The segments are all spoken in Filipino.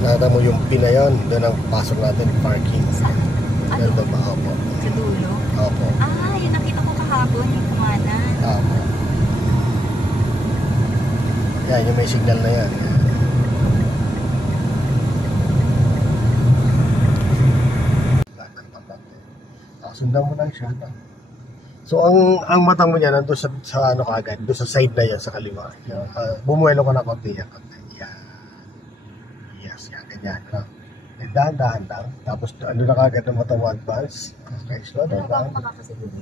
Nakita mo yung pin na yun, doon ang pasok natin, parking. Saan? Ano? Doon ba? Opo. Sa dulo? Opo. Ah, yun nakita ko kahapon, yung kumanan. Opo. Yan, yung may signal na yan. Sundan mo lang siya. So ang mata mo niya nandun sa ano kagad, doon sa side na yan sa kaliwa. Bumuelo ko na konti yan. Yan. Yes, yan ganyan. No? And dahan-dahan lang. Tapos ano na kagad ng mata mo advance. Okay, slow down. Wala bang makakasiguro?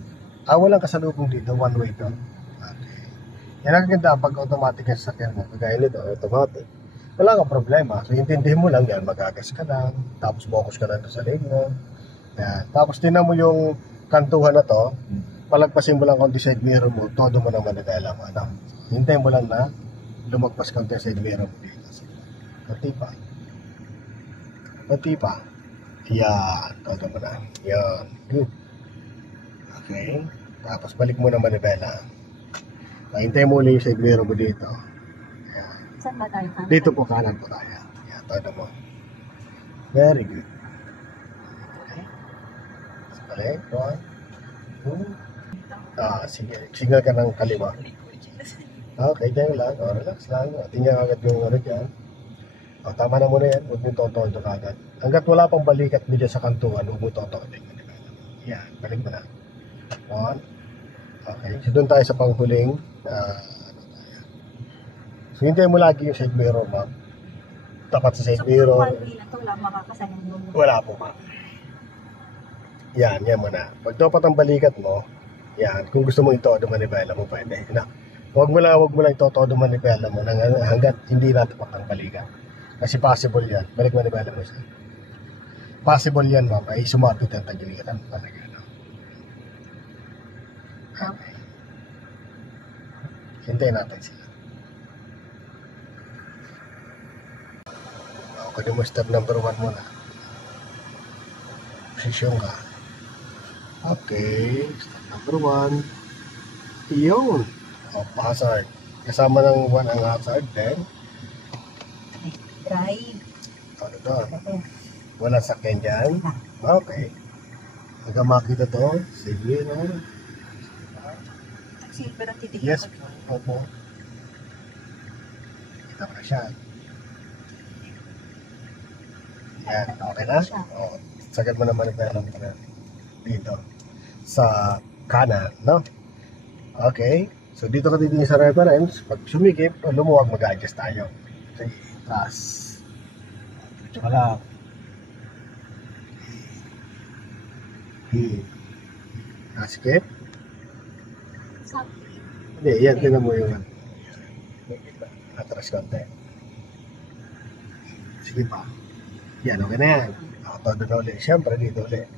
Walang kasalubong dito, one way to. Okay. Yan ang ganda pag automatic yung sasakyan mo. Kagaya nito, automatic. Wala kang problema. So intindihin mo lang yan, magagas ka lang. Tapos focus ka lang doon sa leg mo. Yan. Tapos tinan mo yung kantuhan na to, palagpasin mo lang konti side mirror mo, todo mo naman nag-alam. Ano? Hintayin mo lang na lumagpas konti side mirror mo dito. Konti pa. Konti pa. Yan. Todo mo na. Yan. Good. Okay. Tapos balik mo na manibela. Hintayin mo ulit yung side mirror mo dito. Yan. Saan ba tayo? Dito po kanan po tayo. Yan. Todo mo. Very good. Balik, 1, 2. Sige. Signal ka ng kaliwa. Okay, dyan lang. Relax lang. Tingnan agad yung ano dyan. Tama na muna yan. Huwag mo toto-toto agad. Hanggat wala pang balikat mo dyan sa kantuan, huwag mo toto-toto. Yan, balik mo na. 1. Okay, so doon tayo sa panghuling. So hintayin mo lagi yung side mirror, ma'am. Tapat sa side mirror. So, kung wala makakasalubong. Wala po, ma'am. Yan muna. Pag dapat ang balikat mo, yan, kung gusto mo ito, manibela mo pwede. Na, huwag mo lang ito, manibela mo hanggat hindi natapak ang balikat. Kasi possible yan. Balik manibela mo siya. Possible yan, ma'am, ay sumapit ang tagiliran. Okay. Hintayin natin sila. Kunin mo step number 1 muna. Posisyon ka. Okay, step number 1. Iyon. Hazard. Kasama ng 1 ang hazard, then Drive. ano to? Walang sakyan dyan. Okay. Hanggang makita to, sige na. Silver ang titigil. Yes, opo. Kita mo na siya. Yan, okay na? Oo. Sagad mo naman ang dito sa kanan, no? Okay. So dito ka titingin sa reference. Pag sumikip o lumuwag, mag-adjust tayo. Okay. Taas. Diretso ka lang. Skip. Hindi, yan. Tingnan mo yung atras konti. Sige pa. Yan, okay na yan. Todo na ulit. Siyempre, dito ulit.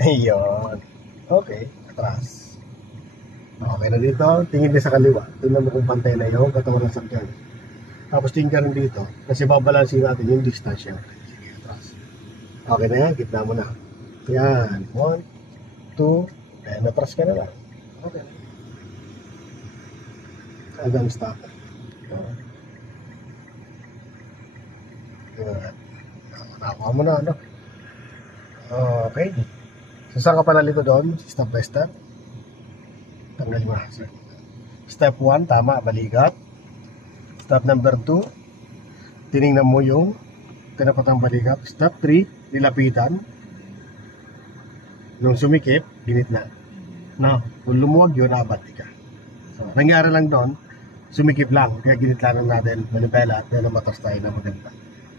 Ayun. Okay, atras. Okay na dito. Tingin din sa kaliwa. Tingnan mo kung pantay na yung katawan ng sakyan. Tapos tingin ka rin dito. Kasi babalansin natin yung distansya. Sige, atras. Okay na yan. Gitna mo na. Yan. 1, 2. Then, atras ka na lang. Okay. Hanggang stop. Good. Nakakuha mo na, ano? Okay. So, saan ka panalito doon? Step by step. Tanggal mo. Step 1, tama, balikat. Step number 2, tinignan mo yung tinapatang balikat. Step 3, nilapitan. Nung sumikip, ginitna. No, kung lumuwag yun, nabati ka. So, nangyari lang doon, sumikip lang. Kaya ginitla lang natin, manibela, at namatras tayo na maganda.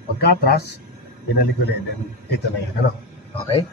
Pagkatras, binalik ulit, then ito na yan. Ano? Okay?